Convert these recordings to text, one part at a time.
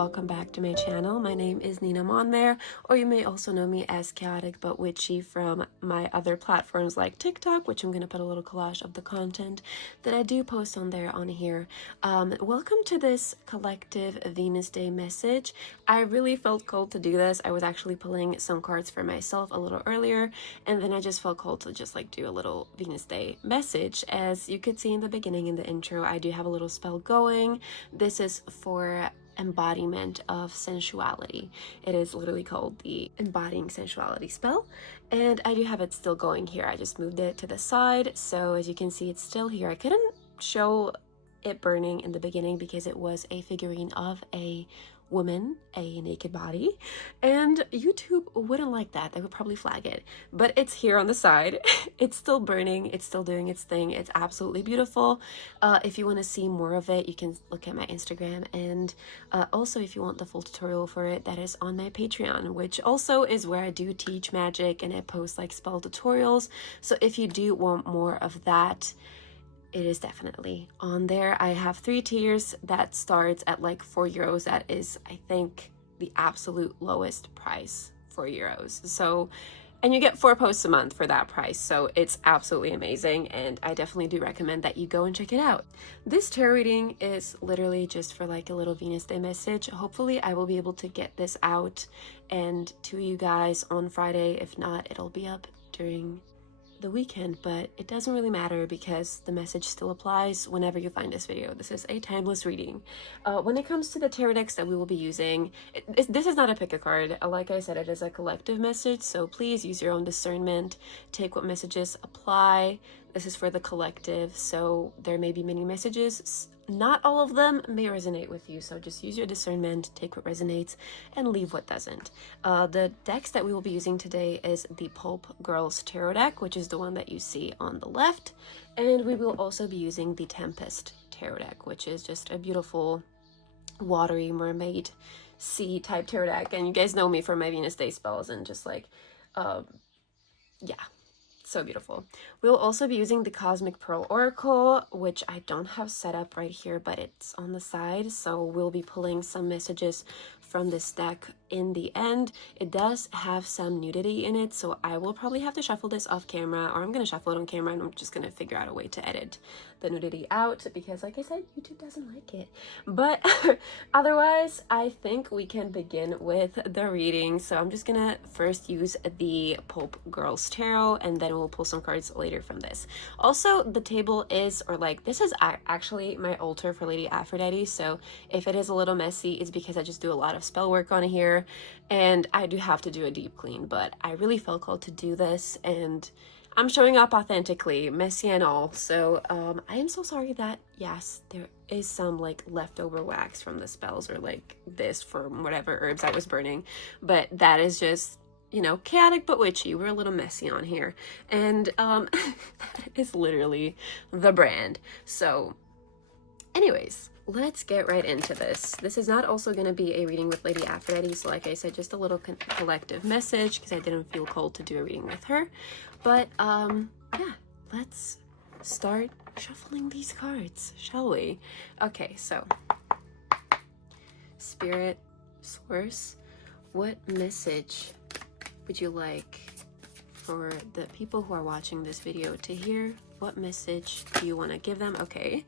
welcome back to my channel. My name is Nina Monmare, or you may also know me as Chaotic But Witchy from my other platforms like TikTok, which I'm going to put a little collage of the content that I do post on there on here. Welcome to this collective Venus Day message. I really felt called to do this. I was actually pulling some cards for myself a little earlier, and then I just felt called to just like do a little Venus Day message. As you could see in the beginning in the intro, I do have a little spell going. This is for embodiment of sensuality. It is literally called the Embodying Sensuality spell, and I do have it still going here. I just moved it to the side, so as you can see, it's still here. I couldn't show it burning in the beginning because it was a figurine of a woman, a naked body, and YouTube wouldn't like that. They would probably flag it, but it's here on the side. It's still burning, it's still doing its thing. It's absolutely beautiful. If you want to see more of it, you can look at my Instagram, and also if you want the full tutorial for it, that is on my Patreon, which also is where I do teach magic and I post like spell tutorials. So if you do want more of that, it is definitely on there. I have 3 tiers that starts at like €4. That is, I think, the absolute lowest price, €4. So, and you get 4 posts a month for that price. So it's absolutely amazing. And I definitely do recommend that you go and check it out. This tarot reading is literally just for like a little Venus Day message. Hopefully I will be able to get this out and to you guys on Friday. If not, it'll be up during the weekend, but it doesn't really matter because the message still applies whenever you find this video. This is a timeless reading. When it comes to the tarot decks that we will be using, this is not a pick a card. Like I said, it is a collective message, so please use your own discernment. Take what messages apply. This is for the collective, so there may be many messages. Not all of them may resonate with you, so just use your discernment, take what resonates, and leave what doesn't. The decks that we will be using today is the Pulp Girls Tarot deck, which is the one that you see on the left, and we will also be using the Tempest Tarot deck, which is just a beautiful watery mermaid sea type tarot deck. And you guys know me from my Venus Day spells and just like, yeah. So beautiful. We'll also be using the Cosmic Pearl Oracle, which I don't have set up right here, but it's on the side. So we'll be pulling some messages from this deck in the end. It does have some nudity in it, so I will probably have to shuffle this off camera, or I'm going to shuffle it on camera, and I'm just going to figure out a way to edit the nudity out because, like I said, YouTube doesn't like it. But otherwise, I think we can begin with the reading. So I'm just going to first use the Pulp Girls Tarot, and then we'll pull some cards later from this. Also, the table is, or like, this is actually my altar for Lady Aphrodite, so if it is a little messy, it's because I just do a lot of spell work on here, and I do have to do a deep clean, but I really felt called to do this, and I'm showing up authentically, messy and all. So I am so sorry that, yes, there is some like leftover wax from the spells, or like this from whatever herbs I was burning, but that is just, you know, chaotic but witchy. We're a little messy on here, and that is literally the brand. So anyways, let's get right into this. This is not also going to be a reading with Lady Aphrodite, so like I said, just a little collective message because I didn't feel called to do a reading with her. But yeah, let's start shuffling these cards, shall we? Okay, so Spirit, Source, what message would you like for the people who are watching this video to hear? What message do you want to give them? Okay,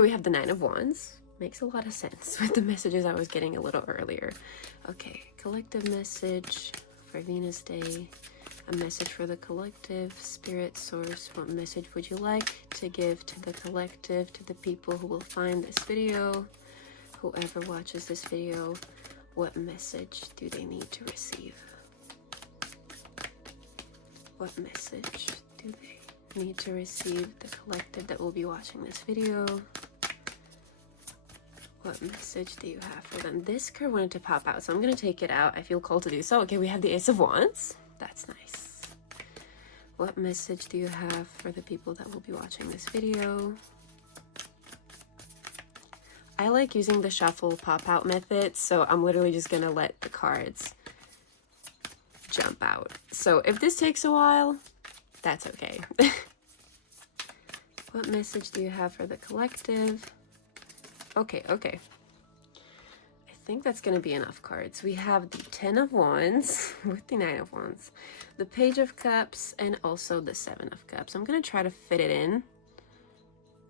we have the 9 of Wands. Makes a lot of sense with the messages I was getting a little earlier. Okay, collective message for Venus Day. A message for the collective. Spirit, Source, what message would you like to give to the collective, to the people who will find this video, whoever watches this video? What message do they need to receive? What message do they need to receive, the collective that will be watching this video? What message do you have for them? This card wanted to pop out, so I'm going to take it out. I feel called to do so. Okay, we have the Ace of Wands. That's nice. What message do you have for the people that will be watching this video? I like using the shuffle pop-out method, so I'm literally just going to let the cards jump out. So if this takes a while, that's okay. What message do you have for the collective? Okay. I think that's going to be enough cards. We have the 10 of Wands with the 9 of Wands, the Page of Cups, and also the 7 of Cups. I'm going to try to fit it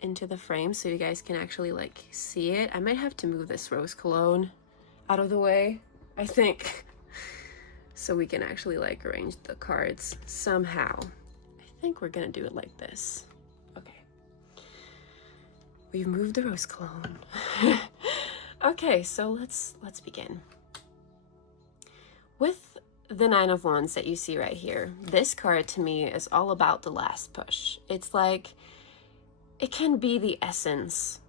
into the frame so you guys can actually like see it. I might have to move this rose cologne out of the way, I think, so we can actually like arrange the cards somehow. I think we're going to do it like this. Okay. We've moved the rose cologne. Okay, so let's begin. With the 9 of Wands that you see right here, this card to me is all about the last push. It's like, it can be the essence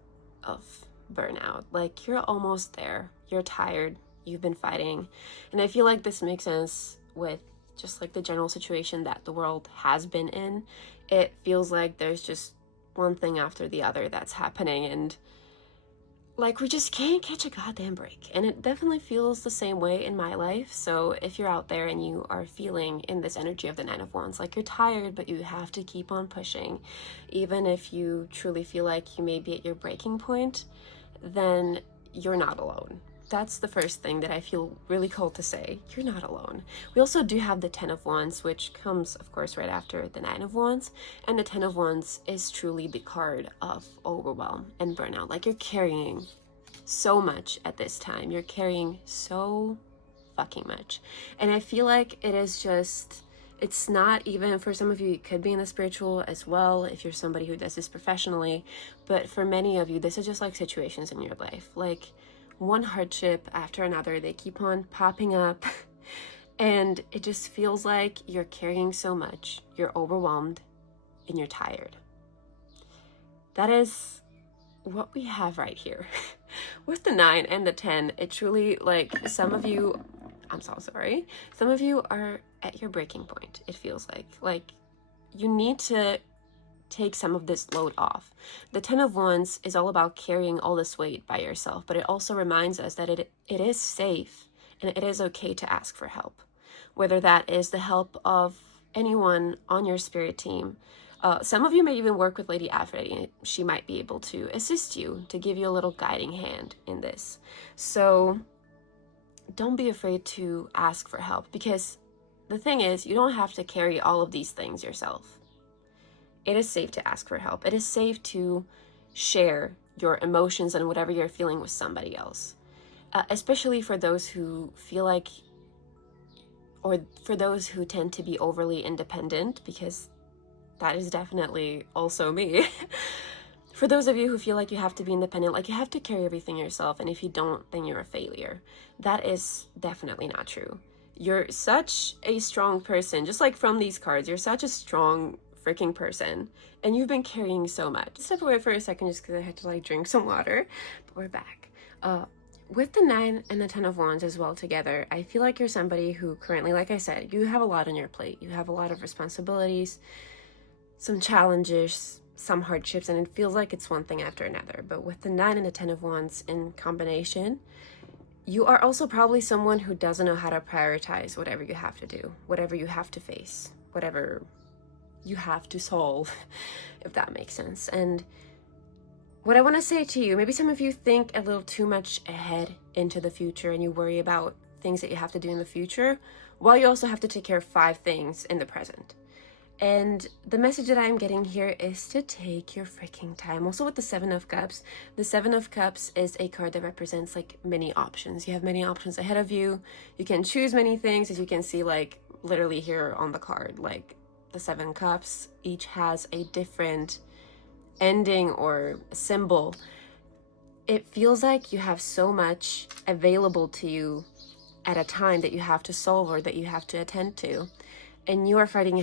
of burnout. Like, you're almost there, you're tired, you've been fighting. And I feel like this makes sense with just like the general situation that the world has been in. It feels like there's just one thing after the other that's happening, and like, we just can't catch a goddamn break. And it definitely feels the same way in my life. So if you're out there and you are feeling in this energy of the 9 of Wands, like you're tired, but you have to keep on pushing, even if you truly feel like you may be at your breaking point, then you're not alone. That's the first thing that I feel really called to say. You're not alone. We also do have the 10 of Wands, which comes, of course, right after the 9 of Wands. And the 10 of Wands is truly the card of overwhelm and burnout. Like, you're carrying so much at this time. You're carrying so fucking much. And I feel like it is just, it's not even, for some of you, it could be in the spiritual as well, if you're somebody who does this professionally. But for many of you, this is just like situations in your life. Like, one hardship after another, they keep on popping up, and it just feels like you're carrying so much, you're overwhelmed, and you're tired. That is what we have right here. With the 9 and the 10, it truly, like, some of you, I'm so sorry, some of you are at your breaking point, it feels like you need to take some of this load off. The 10 of Wands is all about carrying all this weight by yourself, but it also reminds us that it is safe and it is okay to ask for help, whether that is the help of anyone on your spirit team. Some of you may even work with Lady Aphrodite. She might be able to assist you, to give you a little guiding hand in this. So don't be afraid to ask for help, because the thing is, you don't have to carry all of these things yourself. It is safe to ask for help. It is safe to share your emotions and whatever you're feeling with somebody else, especially for those who feel like, or for those who tend to be overly independent, because that is definitely also me. For those of you who feel like you have to be independent, like you have to carry everything yourself, and if you don't, then you're a failure. That is definitely not true. You're such a strong person, just like from these cards, you're such a strong freaking person, and you've been carrying so much. Step away for a second just because I had to like drink some water, but we're back. With the 9 and the 10 of Wands as well together, I feel like you're somebody who currently, like I said, you have a lot on your plate. You have a lot of responsibilities, some challenges, some hardships, and it feels like it's one thing after another. But with the 9 and the 10 of Wands in combination, you are also probably someone who doesn't know how to prioritize whatever you have to do, whatever you have to face, whatever you have to solve, if that makes sense. And what I want to say to you, maybe some of you think a little too much ahead into the future, and you worry about things that you have to do in the future, while you also have to take care of 5 things in the present. And the message that I'm getting here is to take your freaking time. Also with the 7 of Cups, the 7 of Cups is a card that represents like many options. You have many options ahead of you. You can choose many things, as you can see like literally here on the card. Like the 7 Cups each has a different ending or symbol. It feels like you have so much available to you at a time that you have to solve or that you have to attend to. And you are finding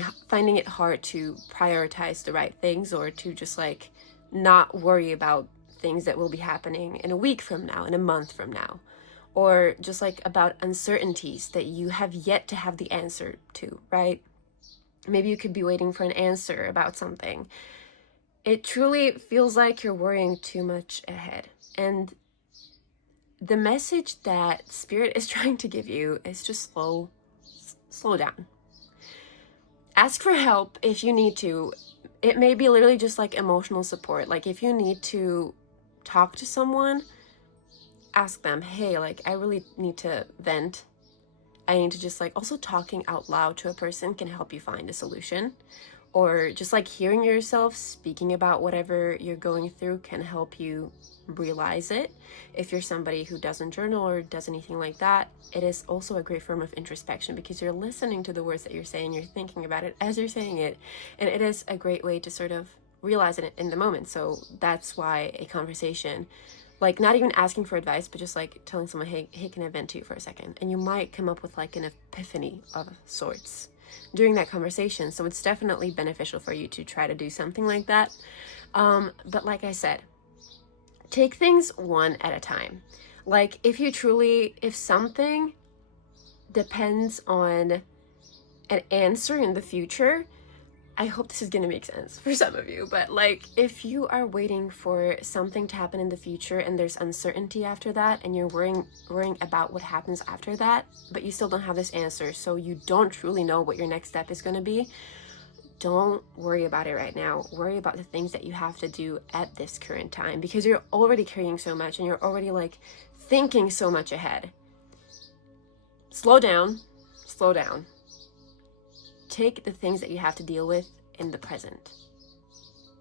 it hard to prioritize the right things, or to just like not worry about things that will be happening in a week from now, in a month from now, or just like about uncertainties that you have yet to have the answer to, right? Maybe you could be waiting for an answer about something. It truly feels like you're worrying too much ahead. And the message that Spirit is trying to give you is just slow down. Ask for help if you need to. It may be literally just like emotional support. Like if you need to talk to someone, ask them, hey, like, I really need to vent. I need to just like, also talking out loud to a person can help you find a solution. Or just like hearing yourself speaking about whatever you're going through can help you realize it. If you're somebody who doesn't journal or does anything like that, it is also a great form of introspection because you're listening to the words that you're saying, you're thinking about it as you're saying it, and it is a great way to sort of realize it in the moment. So that's why a conversation, like not even asking for advice, but just like telling someone, hey, can I vent to you for a second? And you might come up with like an epiphany of sorts during that conversation. So it's definitely beneficial for you to try to do something like that. But like I said, take things one at a time. Like if something depends on an answer in the future, I hope this is going to make sense for some of you, but like if you are waiting for something to happen in the future and there's uncertainty after that and you're worrying about what happens after that, but you still don't have this answer, so you don't truly know what your next step is going to be, don't worry about it right now. Worry about the things that you have to do at this current time because you're already carrying so much and you're already like thinking so much ahead. Slow down. Take the things that you have to deal with in the present.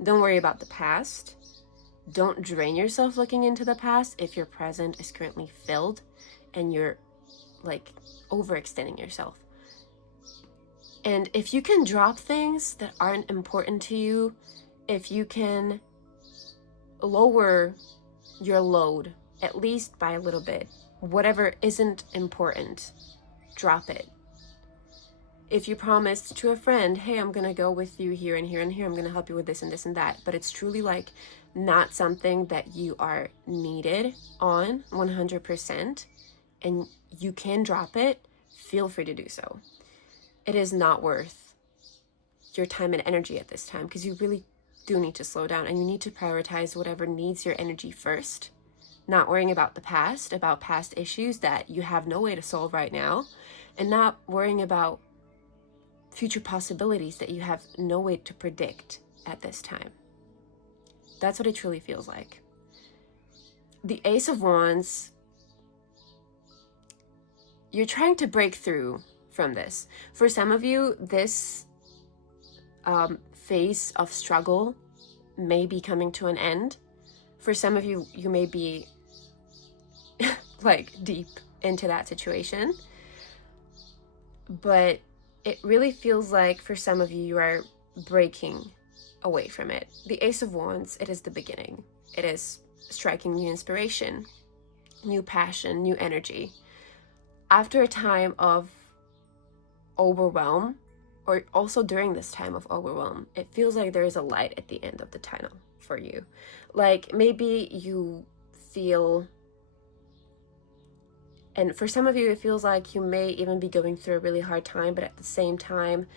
Don't worry about the past. Don't drain yourself looking into the past if your present is currently filled and you're like overextending yourself. And if you can drop things that aren't important to you, if you can lower your load, at least by a little bit, whatever isn't important, drop it. If you promised to a friend, hey, I'm going to go with you here and here and here, I'm going to help you with this and this and that, but it's truly like not something that you are needed on 100% and you can drop it, feel free to do so. It is not worth your time and energy at this time because you really do need to slow down and you need to prioritize whatever needs your energy first, not worrying about the past, about past issues that you have no way to solve right now, and not worrying about future possibilities that you have no way to predict at this time. That's what it truly feels like. The Ace of Wands, you're trying to break through from this. For some of you, this phase of struggle may be coming to an end. For some of you, you may be like deep into that situation. But it really feels like for some of you, you are breaking away from it. The Ace of Wands, it is the beginning. It is striking new inspiration, new passion, new energy. After a time of overwhelm, or also during this time of overwhelm, it feels like there is a light at the end of the tunnel for you. Like maybe you feel, and for some of you, it feels like you may even be going through a really hard time, but at the same time,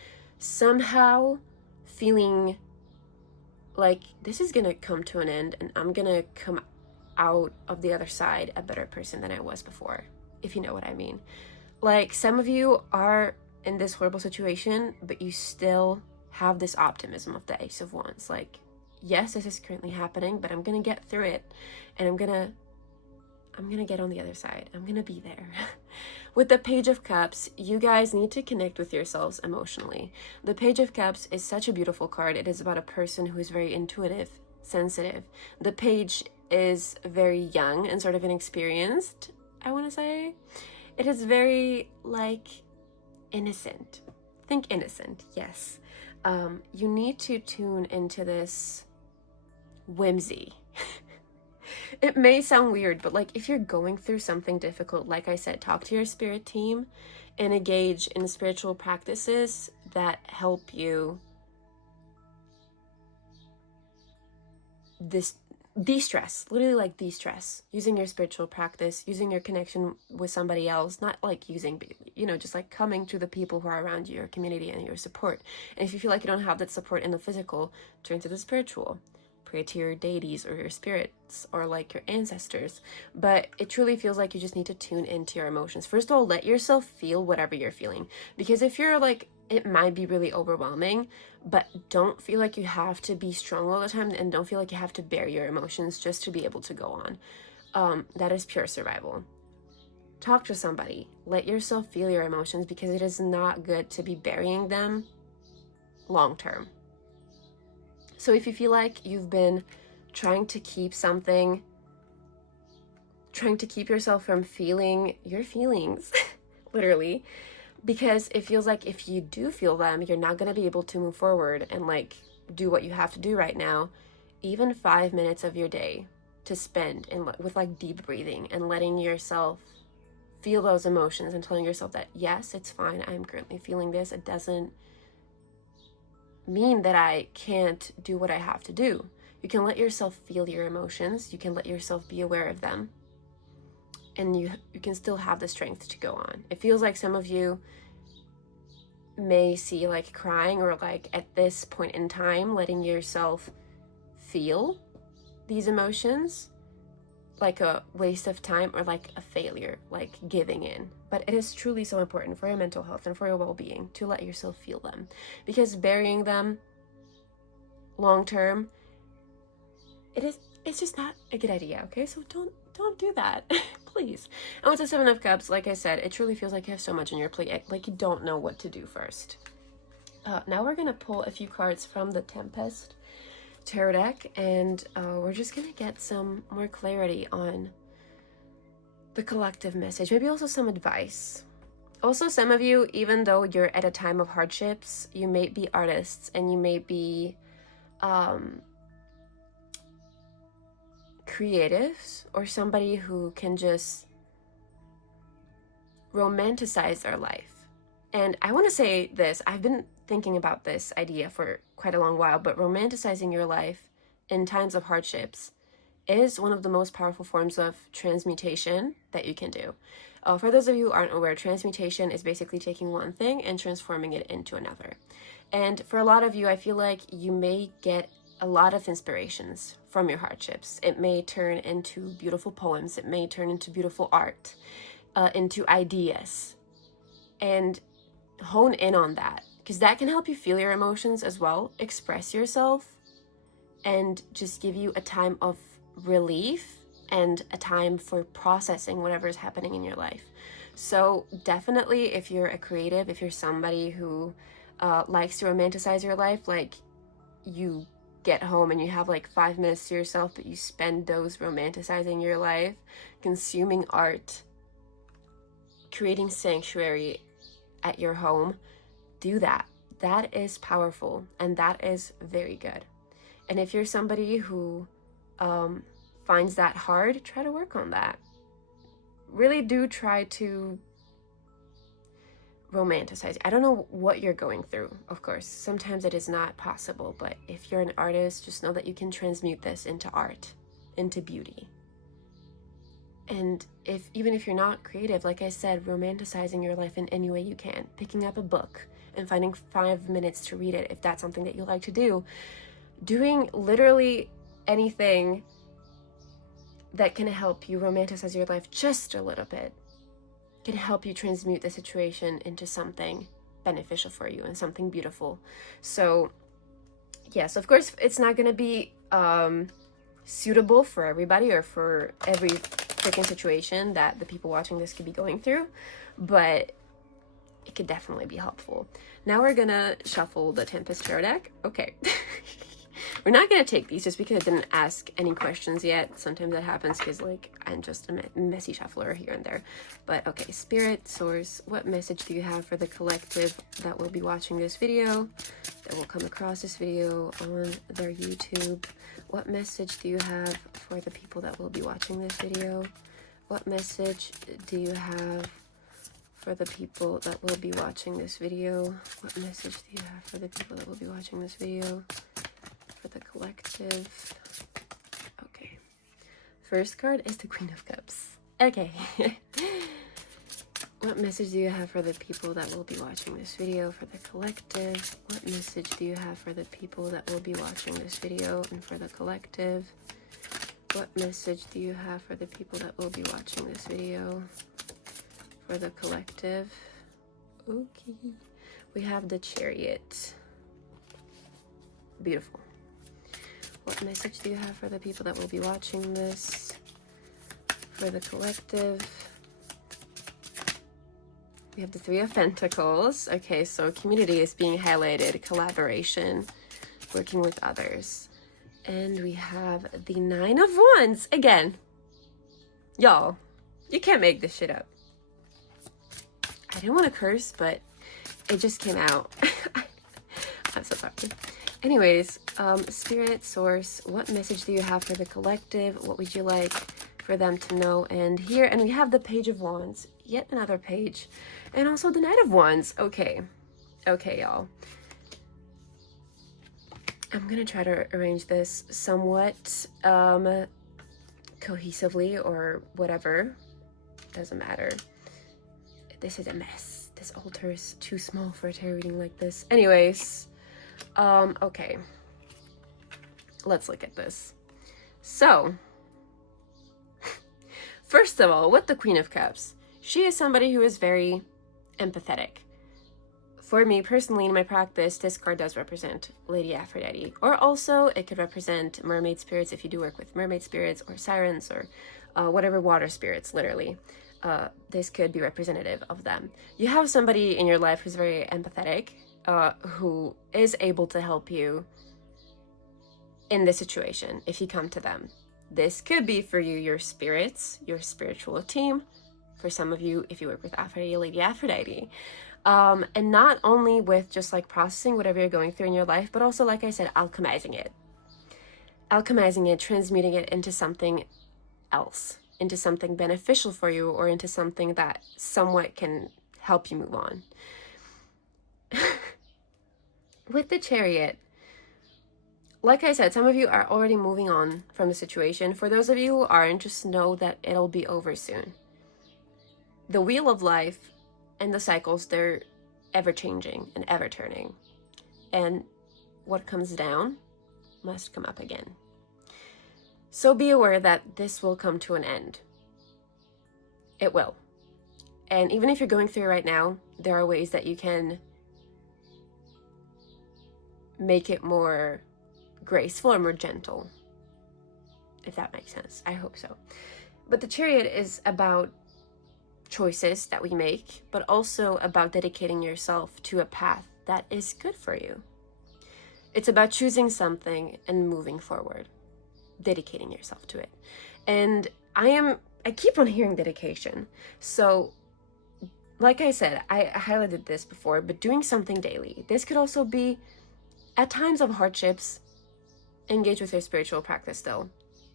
somehow feeling like this is gonna come to an end and I'm gonna come out of the other side a better person than I was before, if you know what I mean. Like some of you are in this horrible situation, but you still have this optimism of the Ace of Wands. Like, yes, this is currently happening, but I'm gonna get through it and I'm gonna get on the other side. I'm gonna be there. With the Page of Cups, you guys need to connect with yourselves emotionally. The Page of Cups is such a beautiful card. It is about a person who is very intuitive, sensitive. The page is very young and sort of inexperienced, I want to say. It is very like innocent. Think innocent, yes. You need to tune into this whimsy. It may sound weird, but like if you're going through something difficult, like I said, talk to your spirit team and engage in spiritual practices that help you de-stress, literally like de-stress, using your spiritual practice, using your connection with somebody else, not like using, just like coming to the people who are around you, your community and your support. And if you feel like you don't have that support in the physical, turn to the spiritual. Pray to your deities or your spirits or like your ancestors. But it truly feels like you just need to tune into your emotions. First of all, let yourself feel whatever you're feeling. Because if you're like, it might be really overwhelming, but don't feel like you have to be strong all the time and don't feel like you have to bear your emotions just to be able to go on. that is pure survival. Talk to somebody. Let yourself feel your emotions, because it is not good to be burying them long term. So if you feel like you've been trying to keep yourself from feeling your feelings, literally, because it feels like if you do feel them, you're not going to be able to move forward and like do what you have to do right now. Even 5 minutes of your day to spend with like deep breathing and letting yourself feel those emotions and telling yourself that, yes, it's fine, I'm currently feeling this. It doesn't mean that I can't do what I have to do. You can let yourself feel your emotions. You can let yourself be aware of them. And you can still have the strength to go on. It feels like some of you may see like crying, or like at this point in time, letting yourself feel these emotions like a waste of time or like a failure, like giving in. But it is truly so important for your mental health and for your well-being to let yourself feel them, because burying them long term, it's just not a good idea. Okay, so don't do that. Please. And with the Seven of Cups, like I said, it truly feels like you have so much on your plate, like you don't know what to do first. Now we're gonna pull a few cards from the Tempest tarot deck, and we're just gonna get some more clarity on the collective message, maybe also some advice. Also, some of you, even though you're at a time of hardships, you may be artists and you may be creatives, or somebody who can just romanticize their life. And I want to say this, I've been thinking about this idea for quite a long while, but romanticizing your life in times of hardships is one of the most powerful forms of transmutation that you can do. For those of you who aren't aware, transmutation is basically taking one thing and transforming it into another. And for a lot of you, I feel like you may get a lot of inspirations from your hardships. It may turn into beautiful poems. It may turn into beautiful art, into ideas. And hone in on that, because that can help you feel your emotions as well, express yourself, and just give you a time of relief and a time for processing whatever is happening in your life. So definitely, if you're a creative, if you're somebody who likes to romanticize your life, like you get home and you have like 5 minutes to yourself, but you spend those romanticizing your life, consuming art, creating sanctuary at your home, do that. That is powerful, and that is very good. And if you're somebody who finds that hard, try to work on that. Really do try to romanticize it. I don't know what you're going through, of course. Sometimes it is not possible, but if you're an artist, just know that you can transmute this into art, into beauty. And even if you're not creative, like I said, romanticizing your life in any way you can, picking up a book and finding 5 minutes to read it, if that's something that you like to do, doing literally anything that can help you romanticize your life just a little bit, can help you transmute the situation into something beneficial for you and something beautiful. So yes, of course, it's not going to be suitable for everybody or for every freaking situation that the people watching this could be going through, but it could definitely be helpful. Now we're gonna shuffle the Tempest tarot deck. Okay. We're not gonna take these just because I didn't ask any questions yet. Sometimes that happens because like I'm just a messy shuffler here and there. But okay, Spirit, Source, what message do you have for the collective that will be watching this video, that will come across this video on their YouTube? What message do you have for the people that will be watching this video? What message do you have for the people that will be watching this video? What message do you have for the people that will be watching this video? For the collective. Okay. First card is the Queen of Cups. Okay. What message do you have for the people that will be watching this video for the collective? What message do you have for the people that will be watching this video and for the collective? What message do you have for the people that will be watching this video for the collective? Okay. We have the Chariot. Beautiful. What message do you have for the people that will be watching this For the collective, we have the Three of Pentacles. Okay, so community is being highlighted, collaboration, working with others. And we have the Nine of Wands again. Y'all, you can't make this shit up. I didn't want to curse, but it just came out. I'm so sorry. Anyways, Spirit, Source, what message do you have for the collective? What would you like for them to know? And here, and we have the Page of Wands, yet another page, and also the Knight of Wands. Okay, y'all. I'm gonna try to arrange this somewhat cohesively or whatever. Doesn't matter. This is a mess. This altar is too small for a tarot reading like this. Anyways, okay. Let's look at this. So, first of all, with the Queen of Cups, she is somebody who is very empathetic. For me personally, in my practice, this card does represent Lady Aphrodite. Or also, it could represent mermaid spirits if you do work with mermaid spirits or sirens or whatever water spirits, literally. This could be representative of them. You have somebody in your life who's very empathetic, who is able to help you in this situation if you come to them. This could be for you, your spirits, your spiritual team. For some of you, if you work with Aphrodite, Lady Aphrodite. And not only with just like processing whatever you're going through in your life, but also, like I said, alchemizing it, transmuting it into something else, into something beneficial for you, or into something that somewhat can help you move on. With the Chariot, like I said, some of you are already moving on from the situation. For those of you who aren't, just know that it'll be over soon. The wheel of life and the cycles, they're ever changing and ever turning. And what comes down must come up again. So be aware that this will come to an end. It will. And even if you're going through it right now, there are ways that you can make it more graceful or more gentle, if that makes sense. I hope so. But the Chariot is about choices that we make, but also about dedicating yourself to a path that is good for you. It's about choosing something and moving forward, dedicating yourself to it. And I keep on hearing dedication. So like I said, I highlighted this before, but doing something daily. This could also be at times of hardships, engage with your spiritual practice though.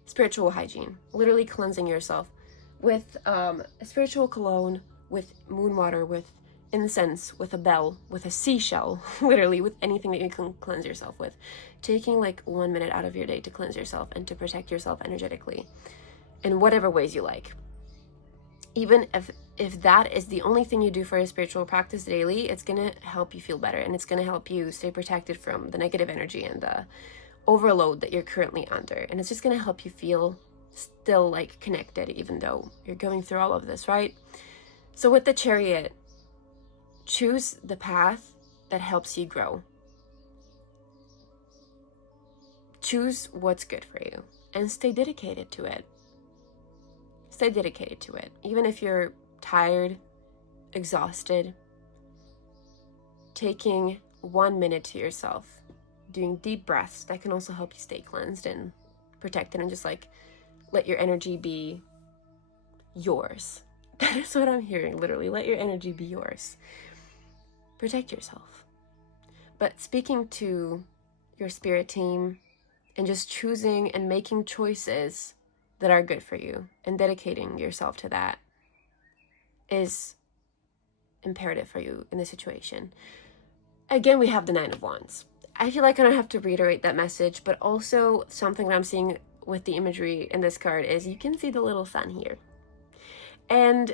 Spiritual hygiene, literally cleansing yourself with a spiritual cologne, with moon water, with incense, with a bell, with a seashell, literally with anything that you can cleanse yourself with. Taking like 1 minute out of your day to cleanse yourself and to protect yourself energetically in whatever ways you like. Even if that is the only thing you do for a spiritual practice daily, it's gonna help you feel better, and it's gonna help you stay protected from the negative energy and the overload that you're currently under. And it's just gonna help you feel still like connected, even though you're going through all of this, right? So with the Chariot, choose the path that helps you grow. Choose what's good for you and stay dedicated to it. Stay dedicated to it. Even if you're tired, exhausted, taking 1 minute to yourself, doing deep breaths, that can also help you stay cleansed and protected, and just like let your energy be yours. That is what I'm hearing, literally. Let your energy be yours. Protect yourself. But speaking to your spirit team and just choosing and making choices that are good for you and dedicating yourself to that is imperative for you in this situation. Again, we have the Nine of Wands. I feel like I don't have to reiterate that message, but also something that I'm seeing with the imagery in this card is you can see the little sun here. And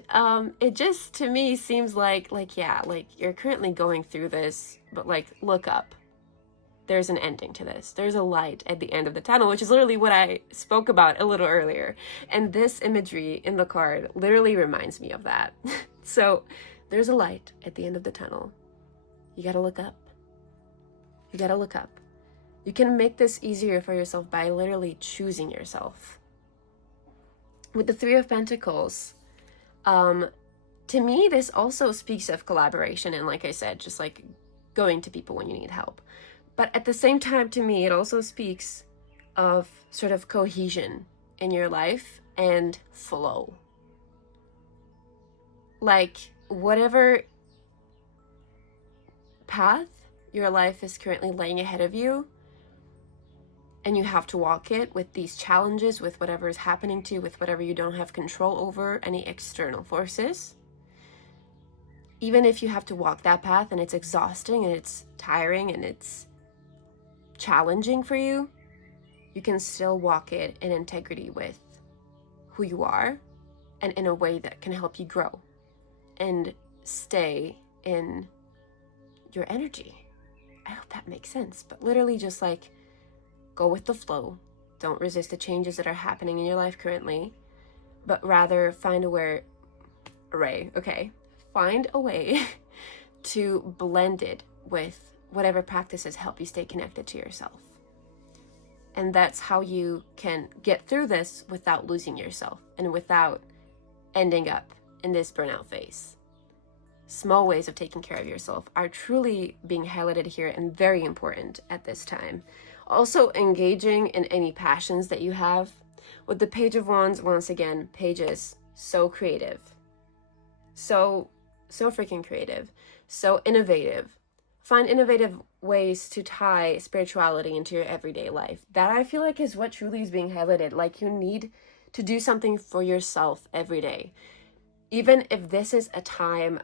it just, to me, seems like yeah, like you're currently going through this, but like, look up. There's an ending to this. There's a light at the end of the tunnel, which is literally what I spoke about a little earlier. And this imagery in the card literally reminds me of that. So there's a light at the end of the tunnel. You gotta look up. You gotta look up. You can make this easier for yourself by literally choosing yourself. with the Three of Pentacles, to me, this also speaks of collaboration. And like I said, just like going to people when you need help. But at the same time, to me, it also speaks of sort of cohesion in your life and flow. Like whatever path your life is currently laying ahead of you, and you have to walk it with these challenges, with whatever is happening to you, with whatever you don't have control over, any external forces. Even if you have to walk that path and it's exhausting and it's tiring and it's challenging for you, you can still walk it in integrity with who you are and in a way that can help you grow and stay in your energy. I hope that makes sense. But literally just like go with the flow. Don't resist the changes that are happening in your life currently, but rather find a way to blend it with whatever practices help you stay connected to yourself. And that's how you can get through this without losing yourself and without ending up in this burnout phase. Small ways of taking care of yourself are truly being highlighted here and very important at this time. Also, engaging in any passions that you have. With the Page of Wands, once again, pages, so creative. So freaking creative. So innovative. Find innovative ways to tie spirituality into your everyday life. That I feel like is what truly is being highlighted. Like you need to do something for yourself every day. Even if this is a time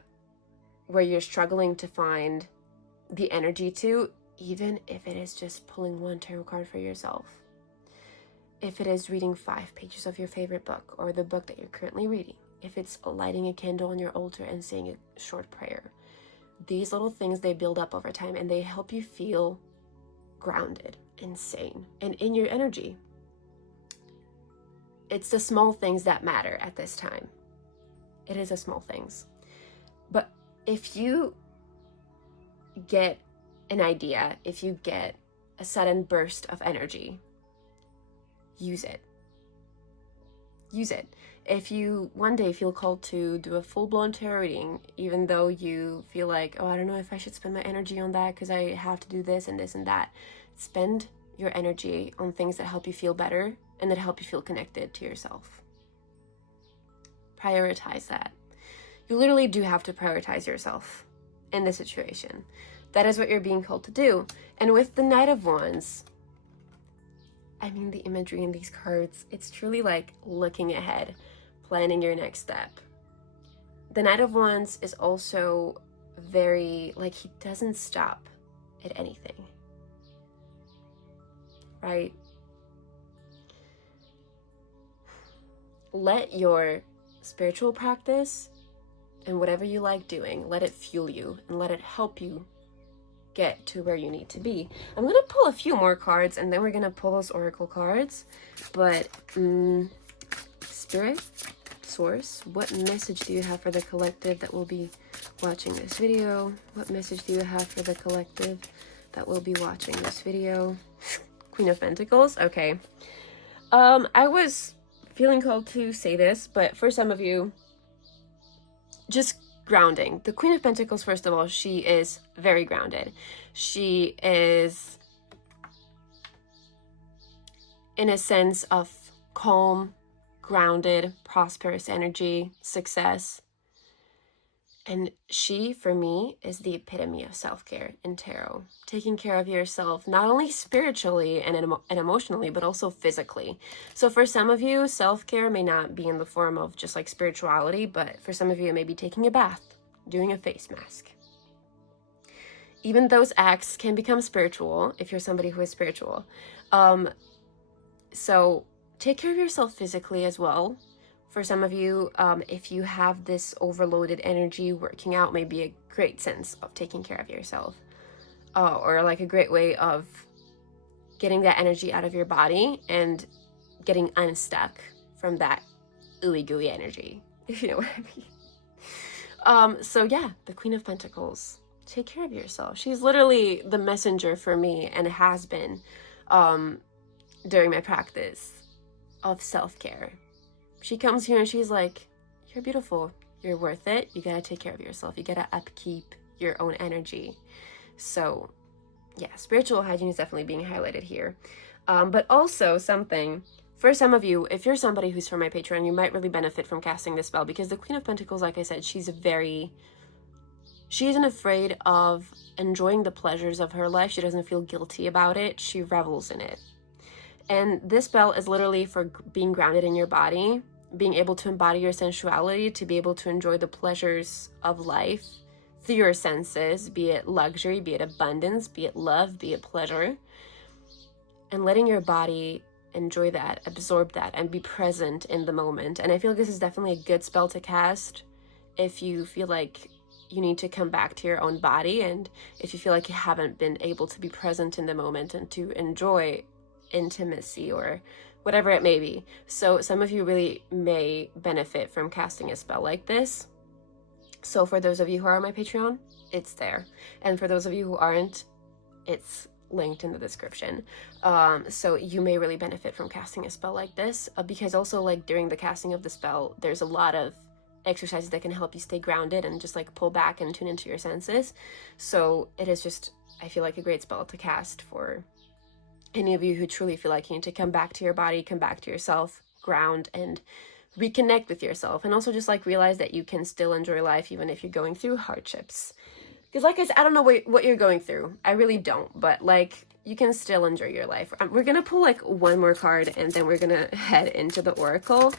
where you're struggling to find the energy to, even if it is just pulling one tarot card for yourself. If it is reading 5 pages of your favorite book or the book that you're currently reading. If it's lighting a candle on your altar and saying a short prayer. These little things, they build up over time and they help you feel grounded and sane and in your energy. It's the small things that matter at this time. It is the small things. But if you get an idea, if you get a sudden burst of energy, use it. Use it. If you one day feel called to do a full-blown tarot reading, even though you feel like, oh, I don't know if I should spend my energy on that because I have to do this and this and that. Spend your energy on things that help you feel better and that help you feel connected to yourself. Prioritize that. You literally do have to prioritize yourself in this situation. That is what you're being called to do. And with the Knight of Wands, I mean, the imagery in these cards, it's truly like looking ahead, planning your next step. The Knight of Wands is also very, like, he doesn't stop at anything, right? Let your spiritual practice and whatever you like doing, let it fuel you and let it help you get to where you need to be. I'm gonna pull a few more cards and then we're gonna pull those oracle cards. But Spirit, Source, what message do you have for the collective that will be watching this video? What message do you have for the collective that will be watching this video? Queen of Pentacles. Okay. I was feeling called to say this, but for some of you, just grounding. The Queen of Pentacles, first of all, she is very grounded. She is in a sense of calm, grounded, prosperous energy, success. And she, for me, is the epitome of self-care in tarot. Taking care of yourself, not only spiritually and emotionally, but also physically. So for some of you, self-care may not be in the form of just like spirituality, but for some of you, it may be taking a bath, doing a face mask. Even those acts can become spiritual if you're somebody who is spiritual. So take care of yourself physically as well. For some of you, if you have this overloaded energy, working out may be a great sense of taking care of yourself. Or like a great way of getting that energy out of your body and getting unstuck from that ooey gooey energy, if you know what I mean. So yeah, the Queen of Pentacles. Take care of yourself. She's literally the messenger for me and has been during my practice of self-care. She comes here and she's like, you're beautiful, you're worth it, you gotta take care of yourself, you gotta upkeep your own energy. So yeah, spiritual hygiene is definitely being highlighted here. But also something, for some of you, if you're somebody who's from my Patreon, you might really benefit from casting this spell, because the Queen of Pentacles, like I said, she isn't afraid of enjoying the pleasures of her life. She doesn't feel guilty about it. She revels in it. And this spell is literally for being grounded in your body, being able to embody your sensuality, to be able to enjoy the pleasures of life through your senses, be it luxury, be it abundance, be it love, be it pleasure, and letting your body enjoy that, absorb that, and be present in the moment. And I feel like this is definitely a good spell to cast if you feel like you need to come back to your own body, and if you feel like you haven't been able to be present in the moment and to enjoy intimacy or whatever it may be. So some of you really may benefit from casting a spell like this. So for those of you who are on my Patreon, it's there. And for those of you who aren't, it's linked in the description. So you may really benefit from casting a spell like this, because also like during the casting of the spell, there's a lot of exercises that can help you stay grounded and just like pull back and tune into your senses. So it is just, I feel like, a great spell to cast for any of you who truly feel like you need to come back to your body, come back to yourself, ground, and reconnect with yourself. And also just like realize that you can still enjoy life even if you're going through hardships. Because like I said, I don't know what you're going through. I really don't. But like, you can still enjoy your life. We're going to pull like one more card, and then we're going to head into the oracle.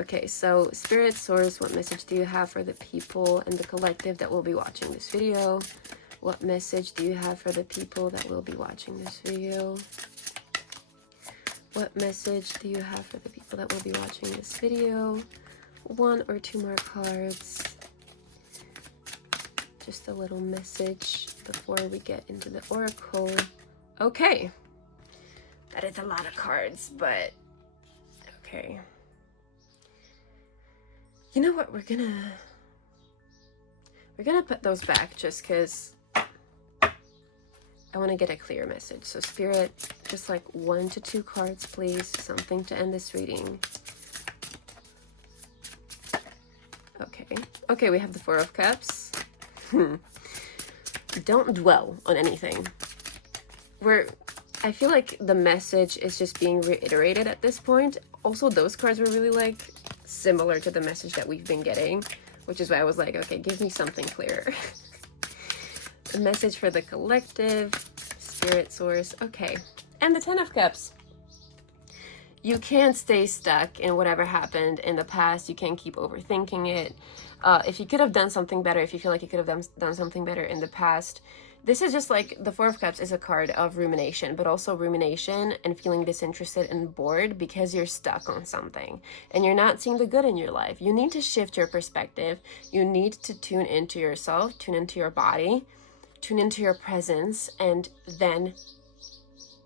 Okay, so Spirit Source, what message do you have for the people and the collective that will be watching this video? What message do you have for the people that will be watching this video? What message do you have for the people that will be watching this video? One or two more cards. Just a little message before we get into the oracle. Okay. That is a lot of cards, but okay. You know what? We're gonna put those back just because I want to get a clear message. So Spirit, just like 1 to 2 cards, please. Something to end this reading. Okay. Okay, we have the 4 of Cups. Don't dwell on anything. I feel like the message is just being reiterated at this point. Also, those cards were really like similar to the message that we've been getting, which is why I was like, okay, give me something clearer. The message for the collective, Spirit Source, okay. And the 10 of Cups. You can't stay stuck in whatever happened in the past. You can't keep overthinking it. If you could have done something better, if you feel like you could have done something better in the past, this is just like the 4 of Cups is a card of rumination, but also rumination and feeling disinterested and bored because you're stuck on something and you're not seeing the good in your life. You need to shift your perspective. You need to tune into yourself, tune into your body, tune into your presence, and then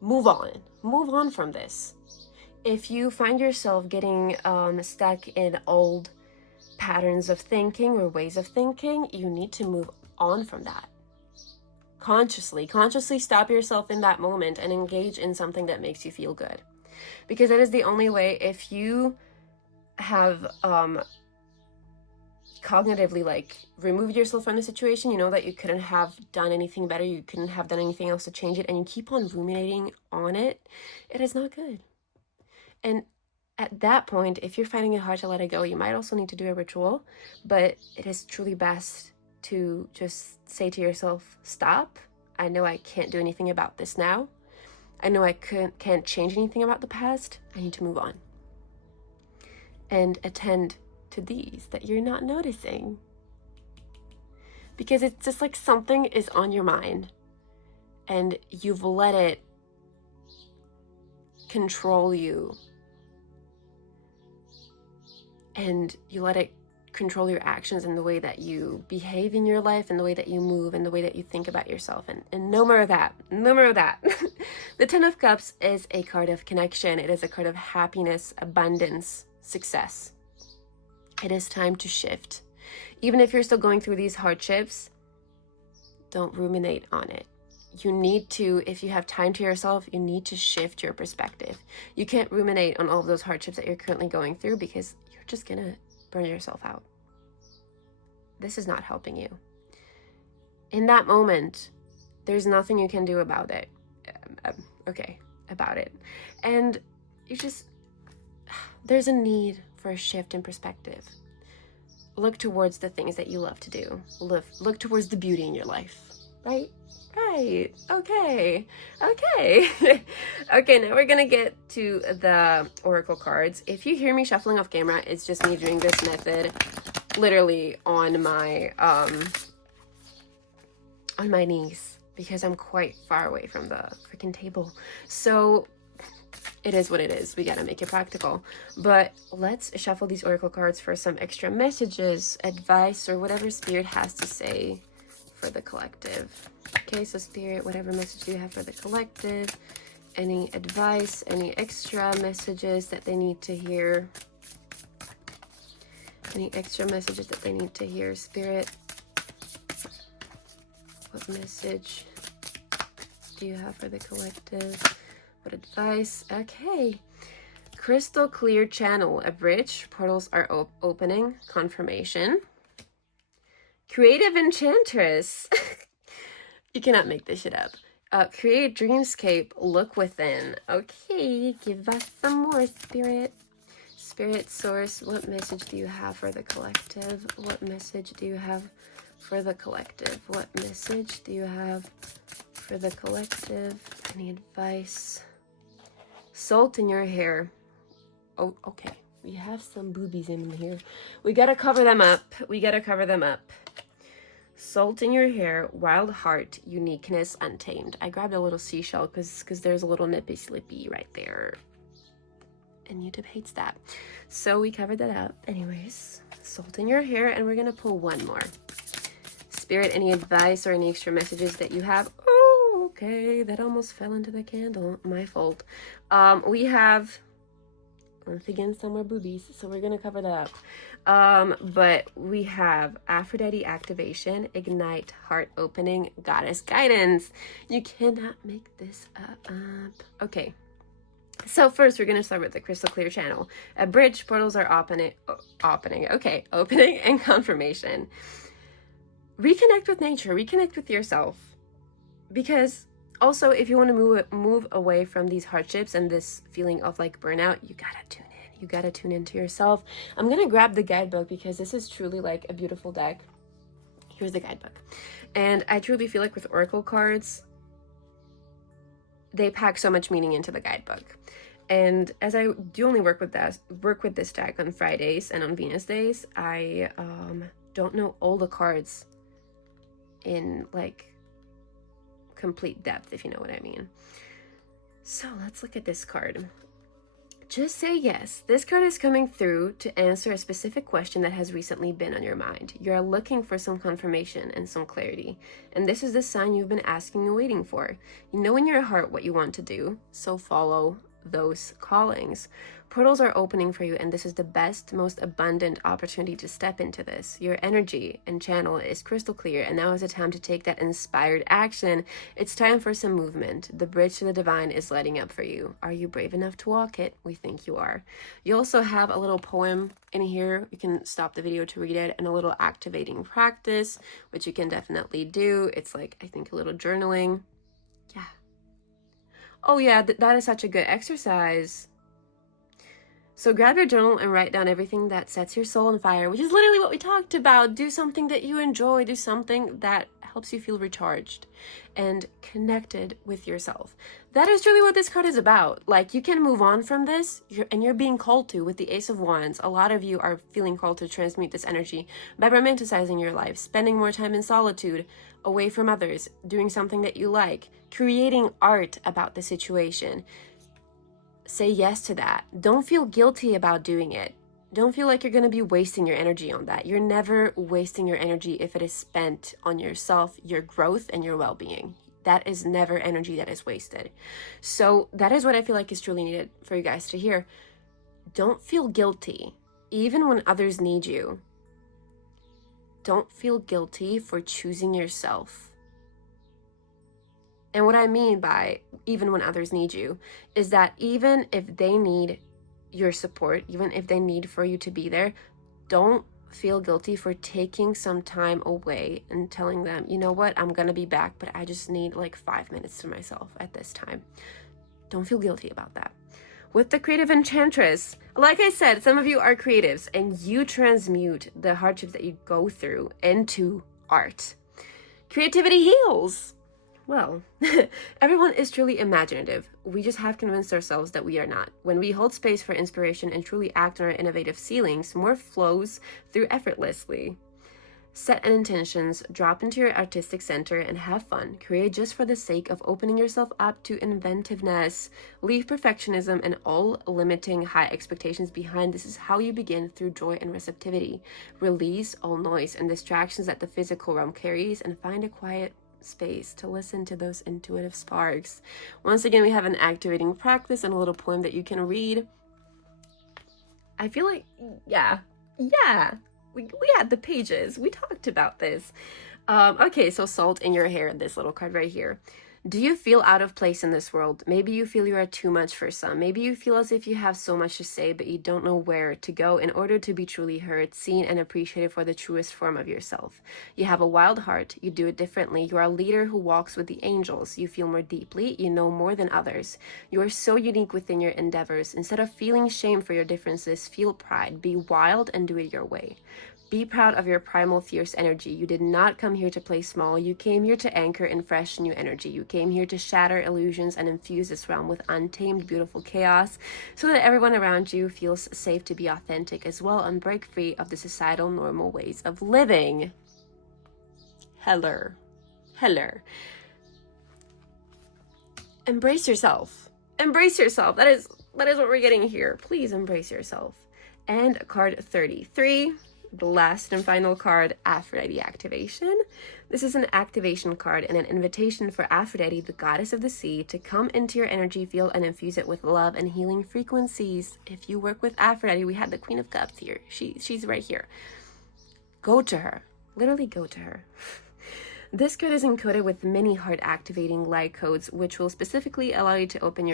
move on from this. If you find yourself getting stuck in old patterns of thinking or ways of thinking, you need to move on from that. Consciously stop yourself in that moment and engage in something that makes you feel good. Because it is the only way. If you have cognitively like removed yourself from the situation, you know that you couldn't have done anything better, you couldn't have done anything else to change it, and you keep on ruminating on it, it is not good. And at that point, if you're finding it hard to let it go, you might also need to do a ritual, but it is truly best to just say to yourself, stop. I know I can't do anything about this now. I know I can't change anything about the past. I need to move on. And attend to these that you're not noticing. Because it's just like something is on your mind and you've let it control you. And you let it control your actions and the way that you behave in your life and the way that you move and the way that you think about yourself. And no more of that. No more of that. The 10 of Cups is a card of connection. It is a card of happiness, abundance, success. It is time to shift. Even if you're still going through these hardships, don't ruminate on it. you need to, if you have time to yourself, you need to shift your perspective. You can't ruminate on all of those hardships that you're currently going through, because you're just gonna burn yourself out. This is not helping you. In that moment, there's nothing you can do about it. About it. And you just, there's a need for a shift in perspective. Look towards the things that you love to do. Look towards the beauty in your life, right? Right. Okay. Okay, now we're gonna get to the oracle cards. If you hear me shuffling off camera, it's just me doing this method literally on my knees, because I'm quite far away from the freaking table. So it is what it is. We gotta make it practical. But let's shuffle these oracle cards for some extra messages, advice, or whatever Spirit has to say for the collective. Okay, so Spirit, whatever message do you have for the collective? Any advice, any extra messages that they need to hear? Any extra messages that they need to hear, Spirit? What message do you have for the collective? What advice? Okay. Crystal clear channel, a bridge. Portals are opening. Confirmation. Creative enchantress. You cannot make this shit up. Create dreamscape. Look within. Okay, give us some more, Spirit. Spirit source, what message do you have for the collective? What message do you have for the collective? What message do you have for the collective? Any advice? Salt in your hair. Oh, okay. We have some boobies in here. We gotta cover them up. Salt in your hair, wild heart, uniqueness, untamed. I grabbed a little seashell because there's a little nippy slippy right there. And YouTube hates that. So we covered that up. Anyways, salt in your hair, and we're gonna pull one more. Spirit, any advice or any extra messages that you have? Oh, okay, that almost fell into the candle. My fault. We have, once again, some more boobies, so we're gonna cover that up. But we have Aphrodite activation, ignite, heart opening, goddess guidance. You cannot make this up. Okay. So first, we're going to start with the crystal clear channel. A bridge, portals are opening, and confirmation. Reconnect with nature, reconnect with yourself. Because also, if you want to move away from these hardships and this feeling of like burnout, you gotta tune in. You gotta tune into yourself. I'm going to grab the guidebook because this is truly like a beautiful deck. Here's the guidebook. And I truly feel like with oracle cards, they pack so much meaning into the guidebook. And as I do only work with this deck on Fridays and on Venus days, I don't know all the cards in like complete depth, if you know what I mean. So let's look at this card. Just say yes. This card is coming through to answer a specific question that has recently been on your mind. You're looking for some confirmation and some clarity. And this is the sign you've been asking and waiting for. You know in your heart what you want to do, so follow those callings. Portals are opening for you, and this is the best, most abundant opportunity to step into this. Your energy and channel is crystal clear, and now is the time to take that inspired action. It's time for some movement. The bridge to the divine is lighting up for you. Are you brave enough to walk it? We think you are. You also have a little poem in here. You can stop the video to read it, and a little activating practice, which you can definitely do. It's like, I think, a little journaling. Yeah. Oh yeah, that is such a good exercise. So grab your journal and write down everything that sets your soul on fire, which is literally what we talked about. Do something that you enjoy. Do something that helps you feel recharged and connected with yourself. That is truly what this card is about. Like, you can move on from this, and you're being called to with the Ace of Wands. A lot of you are feeling called to transmute this energy by romanticizing your life, spending more time in solitude, away from others, doing something that you like, creating art about the situation. Say yes to that. Don't feel guilty about doing it. Don't feel like you're going to be wasting your energy on that. You're never wasting your energy if it is spent on yourself, your growth, and your well-being. That is never energy that is wasted. So that is what I feel like is truly needed for you guys to hear. Don't feel guilty, even when others need you. Don't feel guilty for choosing yourself And what I mean by even when others need you is that even if they need your support, even if they need for you to be there, don't feel guilty for taking some time away and telling them, you know what, I'm gonna be back, but I just need like 5 minutes to myself at this time. Don't feel guilty about that. With the creative enchantress, like I said, some of you are creatives and you transmute the hardships that you go through into art. Creativity heals. Well, everyone is truly imaginative. We just have convinced ourselves that we are not. When we hold space for inspiration and truly act on our innovative ceilings, more flows through effortlessly. Set an intentions, drop into your artistic center, and have fun. Create just for the sake of opening yourself up to inventiveness. Leave perfectionism and all limiting high expectations behind. This is how you begin through joy and receptivity. Release all noise and distractions that the physical realm carries and find a quiet space to listen to those intuitive sparks. Once again, we have an activating practice and a little poem that you can read. I feel like, yeah. We had the pages. We talked about this. Okay, so salt in your hair, this little card right here. Do you feel out of place in this world? Maybe you feel you are too much for some. Maybe you feel as if you have so much to say, but you don't know where to go in order to be truly heard, seen, and appreciated for the truest form of yourself. You have a wild heart. You do it differently. You are a leader who walks with the angels. You feel more deeply. You know more than others. You are so unique within your endeavors. Instead of feeling shame for your differences, feel pride. Be wild and do it your way. Be proud of your primal, fierce energy. You did not come here to play small. You came here to anchor in fresh, new energy. You came here to shatter illusions and infuse this realm with untamed, beautiful chaos so that everyone around you feels safe to be authentic as well and break free of the societal normal ways of living. Heller. Embrace yourself. Embrace yourself. That is what we're getting here. Please embrace yourself. And card 33. The last and final card, Aphrodite activation. This is an activation card and an invitation for Aphrodite, the goddess of the sea, to come into your energy field and infuse it with love and healing frequencies. If you work with Aphrodite, we have the Queen of Cups here. She's right here. Go to her. Literally go to her. This code is encoded with many heart-activating light codes, which will specifically allow you to open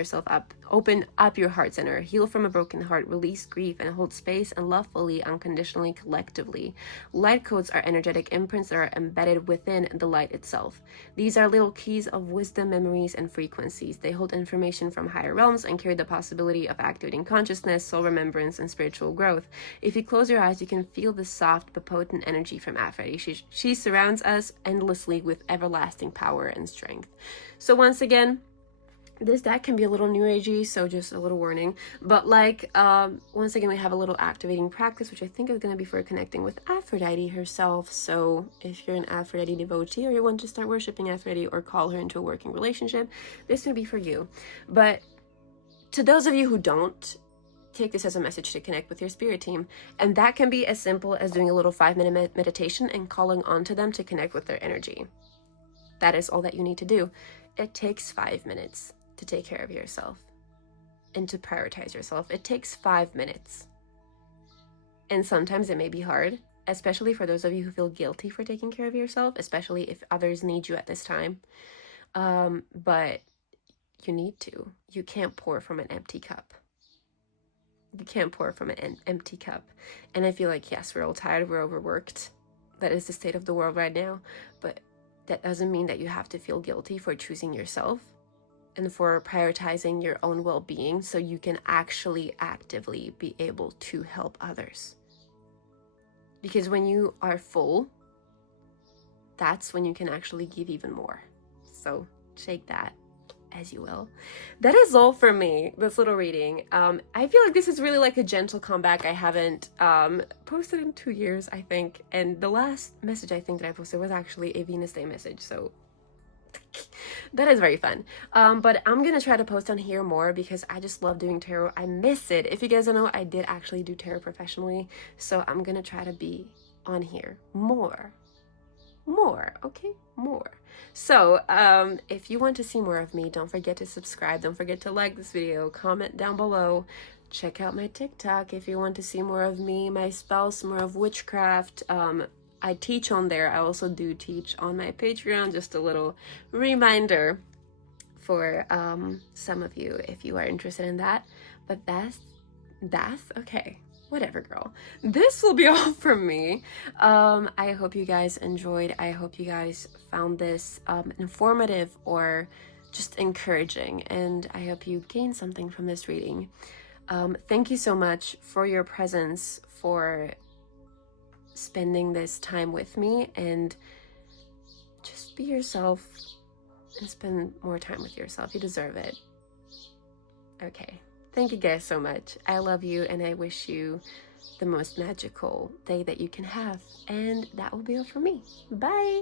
up your heart center, heal from a broken heart, release grief, and hold space and love fully, unconditionally, collectively. Light codes are energetic imprints that are embedded within the light itself. These are little keys of wisdom, memories, and frequencies. They hold information from higher realms and carry the possibility of activating consciousness, soul remembrance, and spiritual growth. If you close your eyes, you can feel the soft but potent energy from Aphrodite. She surrounds us endlessly with everlasting power and strength. So once again, this deck can be a little new agey, so just a little warning. But once again, we have a little activating practice, which I think is going to be for connecting with Aphrodite herself. So if you're an Aphrodite devotee or you want to start worshiping Aphrodite or call her into a working relationship, this may be for you. But to those of you who don't, take this as a message to connect with your spirit team. And that can be as simple as doing a little 5-minute meditation and calling onto them to connect with their energy. That is all that you need to do. It takes 5 minutes to take care of yourself and to prioritize yourself. It takes 5 minutes. And sometimes it may be hard, especially for those of you who feel guilty for taking care of yourself, especially if others need you at this time. But you need to. You can't pour from an empty cup. You can't pour from an empty cup. And I feel like, yes, we're all tired, we're overworked. That is the state of the world right now. But that doesn't mean that you have to feel guilty for choosing yourself and for prioritizing your own well-being so you can actually actively be able to help others. Because when you are full, that's when you can actually give even more. So take that as you will. That is all for me, this little reading. I feel like this is really like a gentle comeback. I haven't posted in 2 years, I think, and the last message I think that I posted was actually a Venus Day message, so that is very fun. But I'm gonna try to post on here more because I just love doing tarot. I miss it. If you guys don't know, I did actually do tarot professionally, so I'm gonna try to be on here more, okay, more. So if you want to see more of me, don't forget to subscribe, don't forget to like this video, comment down below, check out my TikTok if you want to see more of me, my spells, more of witchcraft. I teach on there. I also do teach on my Patreon, just a little reminder. for some of you if you are interested in that. But that's okay. Whatever, girl. This will be all from me. I hope you guys enjoyed. I hope you guys found this informative or just encouraging, and I hope you gained something from this reading. Thank you so much for your presence, for spending this time with me, and just be yourself and spend more time with yourself. You deserve it. Okay. Thank you guys so much. I love you, and I wish you the most magical day that you can have. And that will be all for me. Bye!